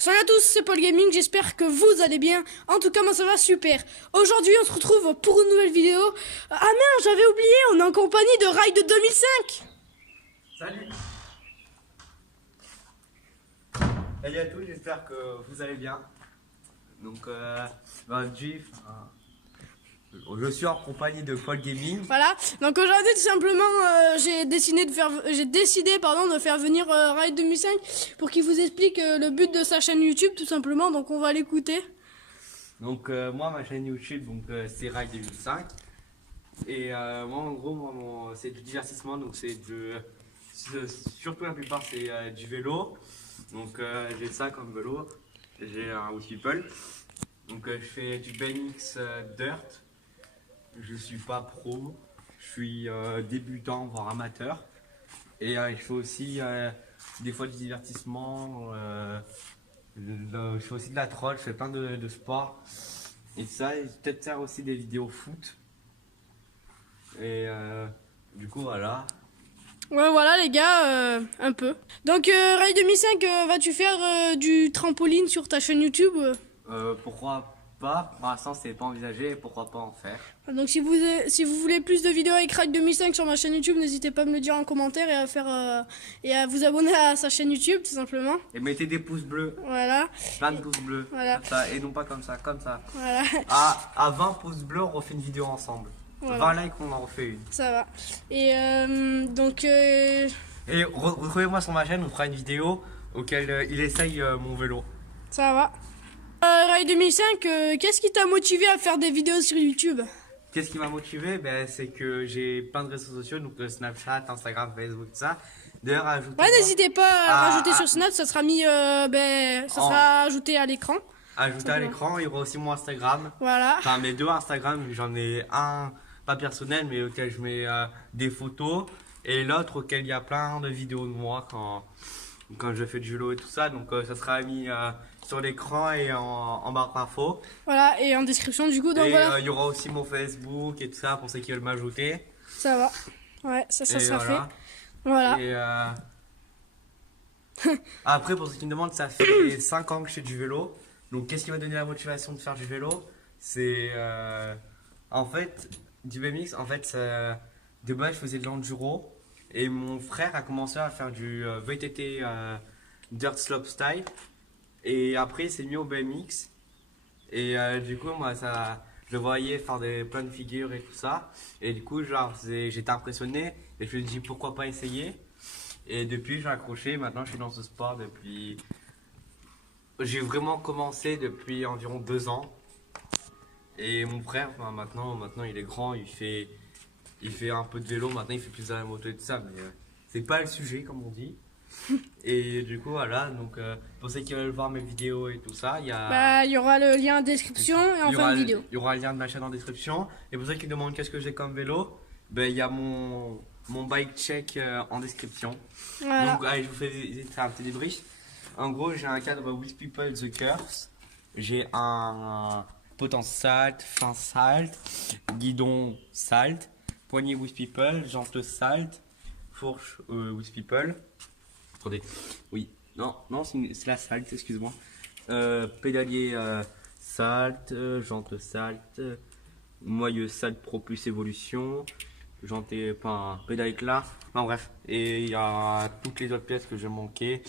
Salut à tous, c'est Paul Gaming, j'espère que vous allez bien. En tout cas, moi ça va super. Aujourd'hui, on se retrouve pour une nouvelle vidéo. Ah merde, j'avais oublié, on est en compagnie de Ride 2005. Salut. Salut à tous, j'espère que vous allez bien. Donc, je suis en compagnie de Paul Gaming. Voilà, donc aujourd'hui tout simplement, j'ai décidé de faire venir Ride 2005 pour qu'il vous explique le but de sa chaîne YouTube tout simplement. Donc on va l'écouter. Donc, moi, ma chaîne YouTube, c'est Ride 2005. Et moi, en gros, c'est du divertissement. Donc, surtout la plupart, c'est du vélo. Donc, j'ai ça comme vélo. J'ai un Wii People. Donc, je fais du BMX Dirt. Je suis pas pro, je suis débutant voire amateur et je fais aussi des fois du divertissement, je fais aussi de la troll, je fais plein de sports et ça, et peut-être faire aussi des vidéos foot et du coup voilà. Ouais, voilà les gars, un peu. Donc Ride 2005, vas-tu faire du trampoline sur ta chaîne YouTube? Pourquoi pas, pour l'instant c'est pas envisagé, pourquoi pas en faire. Donc si vous voulez plus de vidéos avec Ride 2005 sur ma chaîne YouTube, n'hésitez pas à me le dire en commentaire et à vous abonner à sa chaîne YouTube tout simplement. Et mettez des pouces bleus, Voilà. plein de pouces bleus, Voilà. comme ça, et non pas comme ça. Voilà. À 20 pouces bleus, on refait une vidéo ensemble. Voilà. 20 likes, on en refait une. Ça va. Et donc Et retrouvez-moi sur ma chaîne, on fera une vidéo auquel il essaye mon vélo. ça va. Ride 2005, qu'est-ce qui t'a motivé à faire des vidéos sur YouTube? Qu'est-ce qui m'a motivé? C'est que j'ai plein de réseaux sociaux, donc Snapchat, Instagram, Facebook, tout ça. D'ailleurs, ajoutez. Ouais, n'hésitez pas à rajouter sur à- Snap, ça sera mis, ça sera ajouté à l'écran. Ajouter à l'écran, il y aura aussi mon Instagram. Voilà. Enfin, mes deux Instagram, j'en ai un, pas personnel, mais auquel je mets des photos. Et l'autre auquel il y a plein de vidéos de moi quand je fais du vélo et tout ça. Donc, ça sera mis sur l'écran et en barre d'infos. Voilà, et en description du coup, donc Et voilà. il y aura aussi mon Facebook et tout ça pour ceux qui veulent m'ajouter. Ça va. Ouais, ça Et sera voilà. fait. Voilà. Et après, pour ceux qui me demandent, ça fait 5 ans que je fais du vélo. Donc, qu'est-ce qui m'a donné la motivation de faire du vélo? C'est en fait du BMX. En fait, de base, je faisais de l'enduro. Et mon frère a commencé à faire du VTT Dirt Slope Style. Et après, il s'est mis au BMX. Et du coup, moi, je le voyais faire plein de figures et tout ça. Et du coup, j'étais impressionné. Et je me suis dit, pourquoi pas essayer? Et depuis, j'ai accroché. Maintenant, je suis dans ce sport depuis. J'ai vraiment commencé depuis environ 2 ans. Et mon frère, maintenant, il est grand. Il fait un peu de vélo. Maintenant, il fait plus de la moto et tout ça. Mais c'est pas le sujet, comme on dit. Et du coup, voilà. Donc, pour ceux qui veulent voir mes vidéos et tout ça, il y a. Bah, il y aura le lien en description et en fin de vidéo. Il y aura le lien de ma chaîne en description. Et pour ceux qui me demandent qu'est-ce que j'ai comme vélo, il y a mon bike check en description. Voilà. Donc, allez, je vous fais faire un petit débrief. En gros, j'ai un cadre With People The Curves. J'ai un potence salt, fin salt, guidon salt, poignée With People, jante salt, fourche With People. Attendez, oui, non, c'est la salt, excuse-moi. Pédalier salt, jante salt, moyeu salt Pro Plus Evolution, jante pas pédale éclat. Non, bref, et il y a toutes les autres pièces que j'ai manquées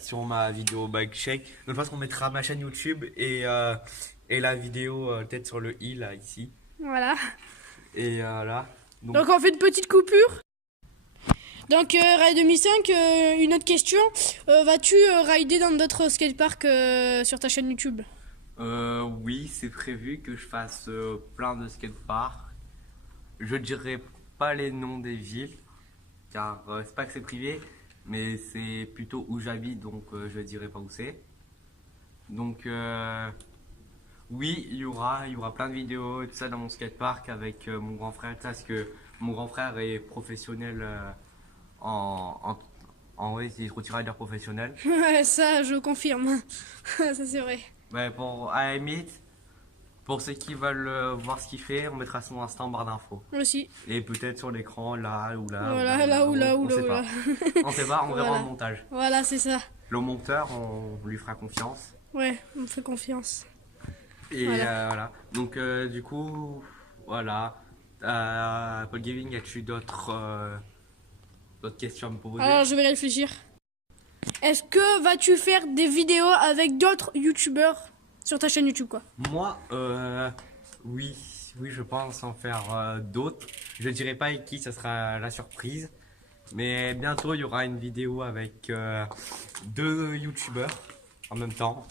sur ma vidéo bike check. De toute façon, on mettra ma chaîne YouTube et la vidéo peut-être sur le i là ici. Voilà. Et là. Donc on fait une petite coupure. Donc Ride 2005, une autre question. Vas-tu rider dans d'autres skateparks sur ta chaîne YouTube? Oui, c'est prévu que je fasse plein de skateparks. Je dirai pas les noms des villes, car c'est pas que c'est privé, mais c'est plutôt où j'habite, donc je dirai pas où c'est. Donc oui, il y aura plein de vidéos et tout ça dans mon skatepark avec mon grand frère, parce que mon grand frère est professionnel oui, il est rider professionnel. Ouais, ça je confirme. Ça c'est vrai. À la limite, pour ceux qui veulent voir ce qu'il fait, on mettra son Insta en barre d'infos. Aussi. Et peut-être sur l'écran, là ou là. Voilà, là ou là ou là. On sait pas, on verra Voilà. en montage. Voilà, c'est ça. le monteur, on lui fera confiance. Ouais, on me fait confiance. Et Voilà. voilà. Donc du coup, voilà. Paul Gaming, as-tu d'autres questions à me poser? Alors, je vais réfléchir. Est-ce que vas-tu faire des vidéos avec d'autres youtubeurs sur ta chaîne YouTube, quoi? Moi, oui, oui, je pense en faire d'autres. Je dirais pas avec qui, ça sera la surprise. Mais bientôt, il y aura une vidéo avec 2 youtubeurs en même temps.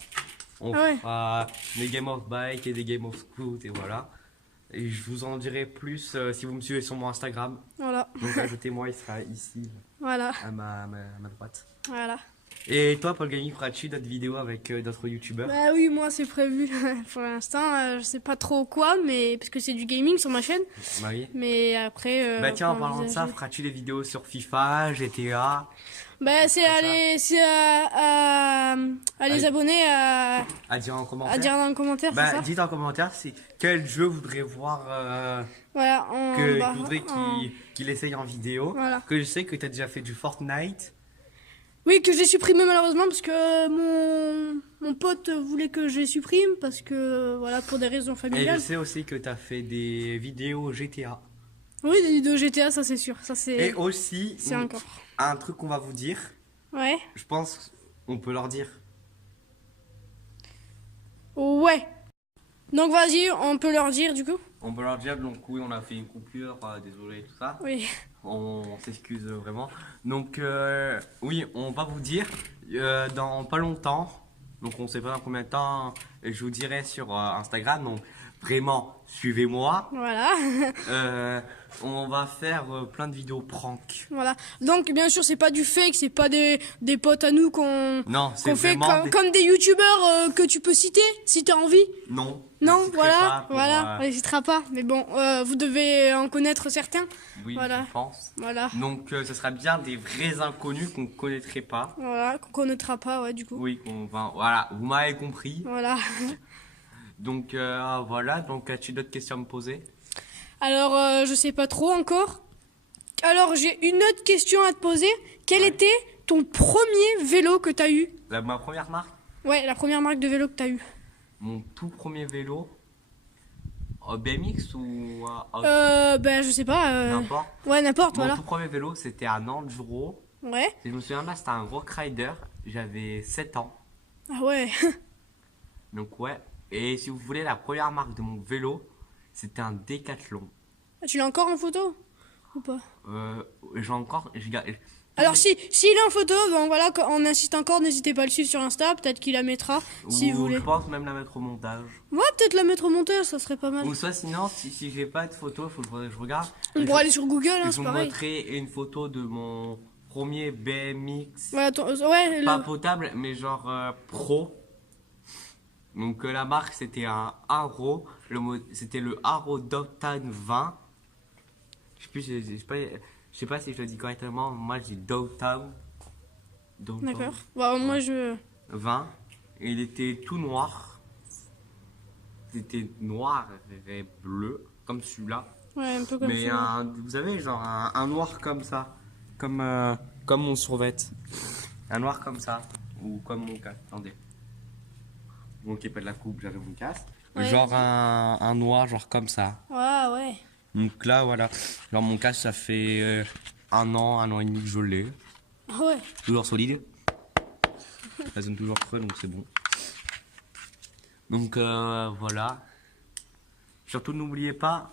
On Ah ouais. fera des Game of Bike et des Game of Scoot et voilà. Et je vous en dirai plus si vous me suivez sur mon Instagram. Voilà. Donc ajoutez-moi, il sera ici Voilà. à ma droite. Voilà. Et toi, Paul Gaming, feras-tu d'autres vidéos avec d'autres youtubeurs? Bah oui, moi c'est prévu pour l'instant. Je sais pas trop quoi, mais parce que c'est du gaming sur ma chaîne. Bah oui. Mais après. Bah tiens, en faut parlant de ça, envisager. feras-tu des vidéos sur FIFA, GTA? Bah c'est Comme ça. aller, c'est à les Allez. abonner À dire en commentaire. à dire dans le commentaire, c'est Bah ça? dites en commentaire quel jeu vous voudrez voir Voilà. que vous voudrez qu'il essaye en vidéo. Voilà. Que je sais que tu as déjà fait du Fortnite. Oui, que j'ai supprimé malheureusement parce que mon pote voulait que je les supprime parce que voilà pour des raisons Et je familiales. sais aussi que tu as fait des vidéos GTA. Oui, des vidéos GTA, ça c'est sûr. Ça Et c'est aussi, encore. un truc qu'on va vous dire, Ouais. je pense on peut leur dire. Ouais. Donc vas-y, on peut leur dire du coup. On peut leur dire, donc oui, on a fait une coupure, désolé, tout ça. Oui. On s'excuse vraiment. Donc oui, on va vous dire dans pas longtemps. Donc on sait pas dans combien de temps. Et je vous dirai sur Instagram. Donc vraiment, suivez-moi. Voilà. On va faire plein de vidéos prank. Voilà. Donc bien sûr, c'est pas du fake, c'est pas des potes à nous Non, c'est qu'on fait vraiment comme des youtubeurs que tu peux citer si t'as envie. Non. Non, n'hésiterai voilà, pas pour, voilà, on n'hésitera pas. Mais bon, vous devez en connaître certains. Oui, Voilà. je pense. Voilà. Donc ce sera bien des vrais inconnus qu'on ne connaîtrait pas. Voilà, qu'on connaîtra pas, ouais, du coup. Oui, voilà, vous m'avez compris. Voilà. Donc voilà, donc as-tu d'autres questions à me poser? Alors, je sais pas trop encore. Alors, j'ai une autre question à te poser. Quel Ouais. était ton premier vélo que t'as eu? Ma première marque, Ouais, la première marque de vélo que t'as eu. mon tout premier vélo, BMX ou Ben, je sais pas. n'importe. Ouais, n'importe, Mon voilà. tout premier vélo, c'était un Enduro. Ouais. Si je me souviens bien, c'était un Rock Rider. J'avais 7 ans. Ah ouais. Donc ouais. Et si vous voulez, la première marque de mon vélo, c'était un Décathlon. Tu l'as encore en photo? Ou pas? J'ai encore... Alors, s'il est en photo, ben voilà, on insiste encore, n'hésitez pas à le suivre sur Insta. Peut-être qu'il la mettra, si vous voulez. Je pense même la mettre au montage. Ouais, peut-être la mettre au montage, ça serait pas mal. Ou soit sinon, si j'ai pas de photo, il faut que je regarde. On pourra aller sur Google, hein, Je c'est vous pareil. montrerai une photo de mon premier BMX. Ouais, attends, ouais, Pas potable, mais genre pro. Donc la marque c'était un Haro. C'était le Haro Dogtown 20. Je sais plus, je sais pas si je le dis correctement. Moi je dis Dogtown. D'accord. Bah, moi, je... 20. Et il était tout noir. C'était noir et bleu, comme celui-là. Ouais, un peu comme Mais ça. vous savez, genre un noir comme ça. Comme mon survêt. Un noir comme ça. Ou comme mon casque. Attendez. Bon, qui est pas de la coupe, j'avais mon casque. Ouais. Genre un noir, genre comme ça. Ouais, ouais. Donc là, voilà. Genre mon casque, ça fait un an et demi que je l'ai. Ah ouais. Toujours solide. Ça sonne toujours creux, donc c'est bon. Donc voilà. Surtout, n'oubliez pas,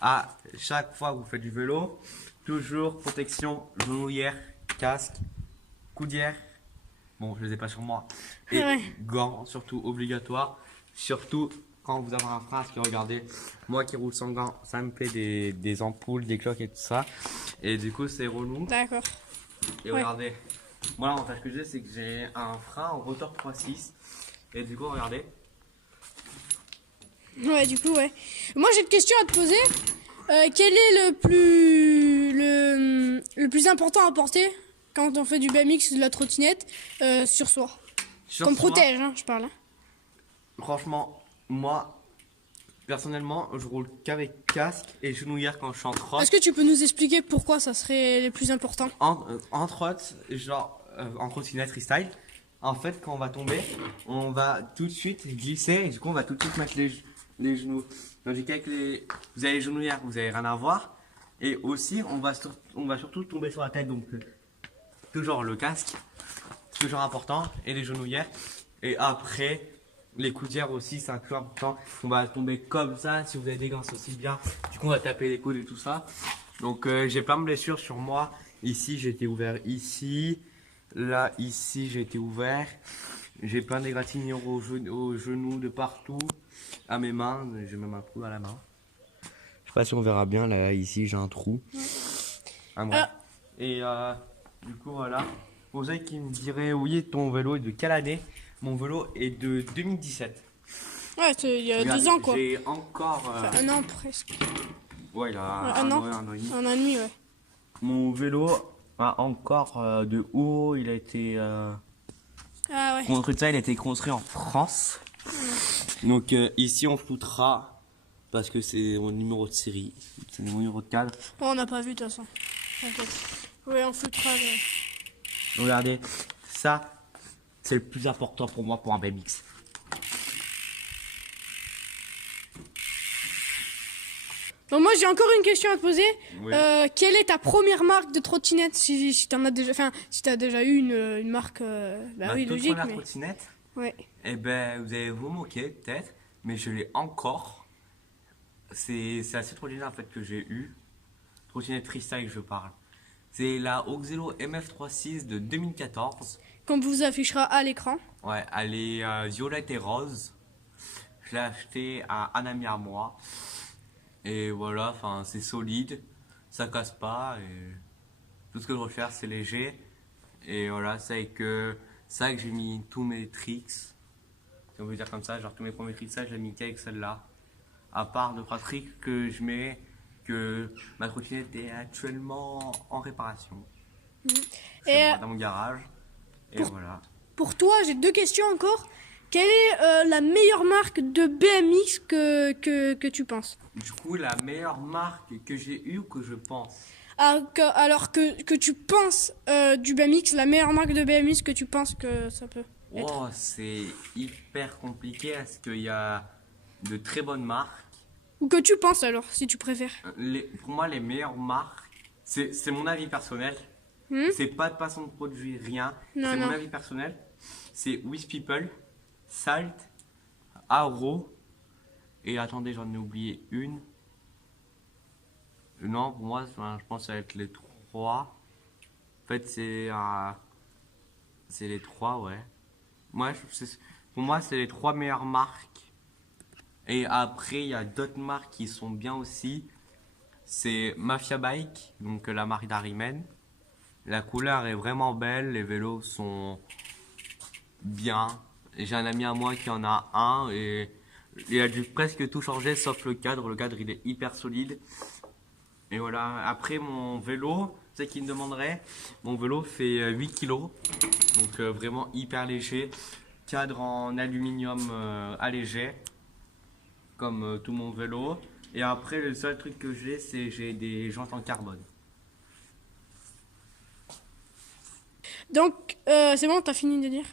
à chaque fois que vous faites du vélo, toujours protection genouillère, casque, coudière. Bon, je les ai pas sur moi. Et Ouais. gants, surtout obligatoire. Surtout quand vous avez un frein, parce que regardez, moi qui roule sans gants, ça me fait des ampoules, des cloques et tout ça. Et du coup, c'est relou. D'accord. Et Ouais. regardez, moi l'avantage que j'ai, c'est que j'ai un frein en rotor 3.6. Et du coup, regardez. Ouais, du coup, ouais. Moi, j'ai une question à te poser. Quel est le plus important à porter quand on fait du BMX ou de la trottinette sur soi? Sur Comme soi, protège, hein, je parle. Hein. franchement, moi, personnellement, je roule qu'avec casque et genouillère quand je suis en trotte. Est-ce que tu peux nous expliquer pourquoi ça serait le plus important? En trotte, genre en trottinette freestyle, en fait, quand on va tomber, on va tout de suite glisser et du coup, on va tout de suite mettre les genoux. Tandis qu'avec vous avez les genouillères, vous avez rien à voir. Et aussi, on va surtout tomber sur la tête, donc toujours le casque, c'est toujours important, et les genouillères. Et après, les coudières aussi, c'est un peu important. On va tomber comme ça, si vous avez des gants, c'est aussi bien. Du coup, on va taper les coudes et tout ça. Donc, j'ai plein de blessures sur moi. Ici, j'ai été ouvert ici. Là, ici, j'ai été ouvert. J'ai plein d'égratignures aux genoux de partout. À mes mains, j'ai même un trou à la main. Je sais pas si on verra bien, là, ici, j'ai un trou. Ah, bref. Et du coup, voilà. Pour ceux qui me diraient, oui, ton vélo est de quelle année? Mon vélo est de 2017. Ouais, il y a Regardez, 2 ans quoi. J'ai encore. Enfin, un an presque. Ouais, il a un an. ouais, un an et demi. Un an et demi, ouais. Mon vélo a encore de haut. Il a été Ah ouais. construit ça. Il a été construit en France. Donc ici, on floutera parce que c'est mon numéro de série. C'est mon numéro de cadre. Oh, on n'a pas vu de toute façon. T'inquiète. Ouais, on foutera. Regardez, ça, c'est le plus important pour moi pour un BMX. Donc moi j'ai encore une question à te poser. Oui. Quelle est ta première marque de trottinette si t'en as déjà, enfin si t'as déjà eu une marque, bah Ma oui toute logique. première Mais... trottinette, Ouais. eh ben, vous allez vous moquer peut-être, mais je l'ai encore. C'est assez trottinette en fait que j'ai eu. Trottinette freestyle, je parle. C'est la Oxelo MF36 de 2014. Qu'on vous affichera à l'écran. Ouais, elle est violette et rose. Je l'ai acheté à un ami à moi. Et voilà, enfin, c'est solide, ça casse pas. Et tout ce que je recherche, c'est léger. Et voilà, c'est que ça que j'ai mis tous mes tricks. Si on veut dire comme ça, genre tous mes premiers tricks, ça, je l'ai mis qu'avec celle-là. À part 2-3 tricks que je mets, que ma trottinette est actuellement en réparation. Et Dans mon garage. Et voilà. pour toi, j'ai 2 questions encore. Quelle est la meilleure marque de BMX que tu penses? Du coup, la meilleure marque que j'ai eue ou que je pense? Alors que tu penses du BMX, la meilleure marque de BMX que tu penses que ça peut être. Oh, c'est hyper compliqué parce qu'il y a de très bonnes marques. Ou que tu penses alors, si tu préfères. Pour moi, les meilleures marques, c'est mon avis personnel. C'est pas de façon de produire, rien. Non, C'est mon non. avis personnel. C'est With People, Salt, Arrow. Et attendez, j'en ai oublié une. Non, pour moi, enfin, je pense que ça va être les 3. En fait, c'est les 3, ouais. Pour moi, c'est les 3 meilleures marques. Et après, il y a d'autres marques qui sont bien aussi. C'est Mafia Bike, donc la marque d'Arimen. La couleur est vraiment belle, les vélos sont bien. J'ai un ami à moi qui en a un et il a dû presque tout changer sauf le cadre. Le cadre, il est hyper solide. Et voilà, après mon vélo, c'est qui me demanderait, mon vélo fait 8 kg. Donc vraiment hyper léger. Cadre en aluminium allégé, comme tout mon vélo. Et après, le seul truc que j'ai des jantes en carbone. Donc, c'est bon, t'as fini de dire?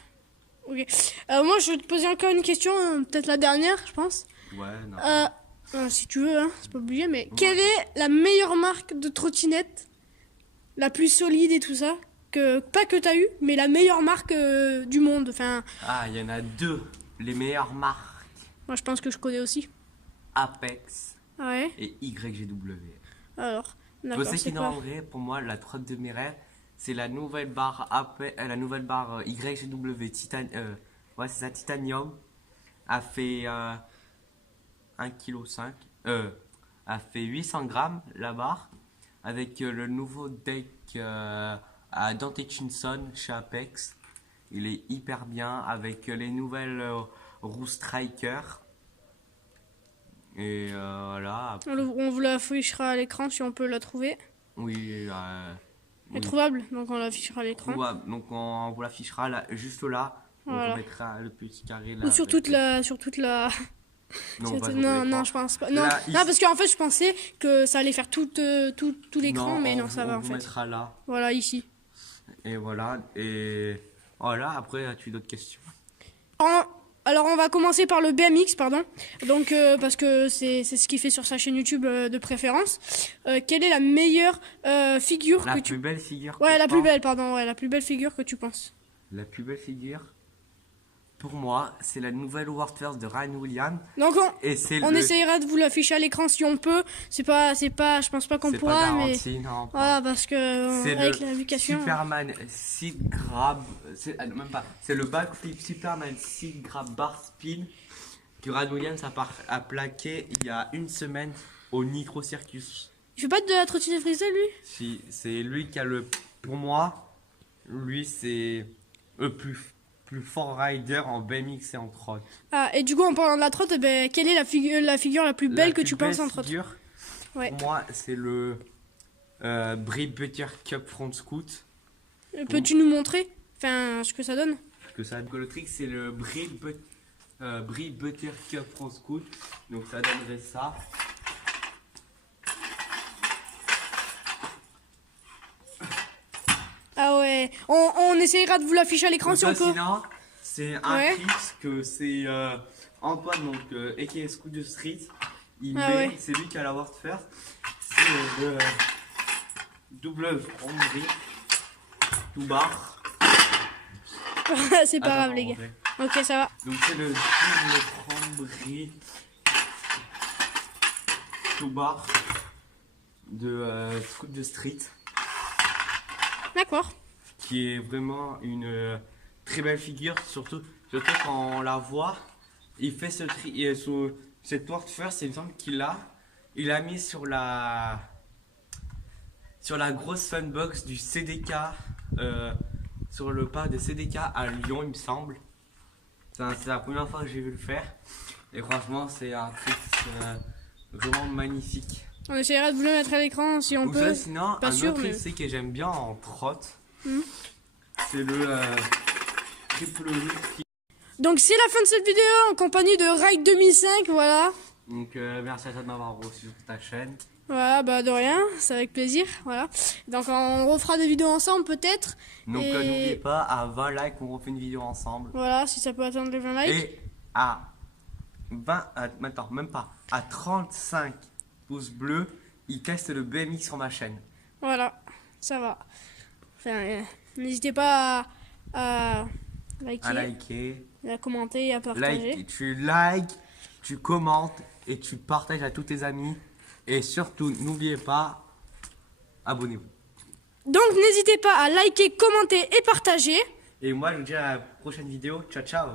Ok. Moi, je vais te poser encore une question, peut-être la dernière, je pense. Ouais, non. Si tu veux, hein, c'est pas obligé, mais quelle est la meilleure marque de trottinette, la plus solide et tout ça, pas que t'as eu, mais la meilleure marque du monde, enfin... Ah, il y en a 2. Les meilleures marques. Moi, je pense que je connais aussi. Apex Ouais, et YGW. alors, Pour d'accord, ceux c'est qui quoi? demanderaient, pour moi, la trotte de mes rêves, c'est la nouvelle barre YGW ouais, c'est ça, Titanium. A fait 1,5 kg. A fait 800 grammes la barre. Avec le nouveau deck à Dante Hutchinson chez Apex. Il est hyper bien avec les nouvelles roues Striker. Et voilà. On vous l'affichera à l'écran si on peut la trouver. Oui, Elle est trouvable, donc on l'affichera à l'écran. trouvable. Donc on vous l'affichera là, juste là. Voilà. On mettra le petit carré là. Ou sur toute la... Non, pas sur non, l'écran. non, je pense pas. Non, Là, non parce qu'en fait, je pensais que ça allait faire tout l'écran, mais non, ça va on en vous fait. mettra là. Voilà, ici. Et voilà. Et Voilà, après, as-tu d'autres questions? Alors on va commencer par le BMX, pardon. Donc parce que c'est ce qu'il fait sur sa chaîne YouTube de préférence. Quelle est la meilleure figure La que plus belle figure Ouais, que la je plus pense. belle, pardon. Ouais, la plus belle figure que tu penses. La plus belle figure, pour moi, c'est la nouvelle World First de Ryan Williams. Donc Et c'est on essayera de vous l'afficher à l'écran si on peut. Je pense pas qu'on C'est pas pourra, mais garanti, non. voilà, parce que C'est avec le l'éducation. Superman 6 grab. Même pas. C'est le backflip Superman 6 grab bar spin que Ryan Williams a plaqué il y a une semaine au Nitro Circus. Il fait pas de la trottinette freestyle lui? Si, c'est lui qui a le. Pour moi, lui c'est le plus fort rider en BMX et en trot. Ah, et du coup en parlant de la trotte, eh ben, quelle est la figure la plus belle que tu penses en trotte? figure, Ouais. pour moi, c'est le Brie Butter Cup Front Scoot. Peux-tu nous montrer, enfin, ce que ça donne? Que ça, que le trick, c'est le Brie Butter Cup Front Scoot. Donc ça donnerait ça. Ah ouais, on essayera de vous l'afficher à l'écran Donc si on ça, peut. sinon, c'est un Ouais. trick que c'est Antoine, donc aka Scoot de Street. Il Ah met, ouais. c'est lui qui a la World First. C'est le double front brie, tout barre. C'est pas grave, les gars. Ok, ça va. Donc c'est le double front brie, tout barre de Scoot de Street, D'accord. qui est vraiment une très belle figure, surtout quand on la voit. Il fait cette World First, il me semble il a mis sur la grosse funbox du CDK, sur le parc de CDK à Lyon, il me semble. C'est la première fois que j'ai vu le faire, et franchement c'est un truc vraiment magnifique. On essaiera de vous le mettre à l'écran si on Ou peut. ça, sinon, Pas un sûr, autre mais- essai que j'aime bien en trotte, Mhm. c'est le triple whip. Donc c'est la fin de cette vidéo en compagnie de Ride 2005, voilà. Donc merci à toi de m'avoir reçu sur ta chaîne. Voilà, bah de rien, c'est avec plaisir, voilà. Donc on refera des vidéos ensemble peut-être. Donc Et- n'oubliez pas, à 20 likes, on refait une vidéo ensemble. Voilà, si ça peut atteindre les 20 likes. Et à 20, maintenant même pas, à 35 pouces bleus, il teste le BMX sur ma chaîne. Voilà, ça va. Enfin, n'hésitez pas à liker, À liker, à commenter et à partager. tu likes, tu commentes et tu partages à tous tes amis. Et surtout, n'oubliez pas, abonnez-vous. Donc n'hésitez pas à liker, commenter et partager. Et moi, je vous dis à la prochaine vidéo. Ciao, ciao.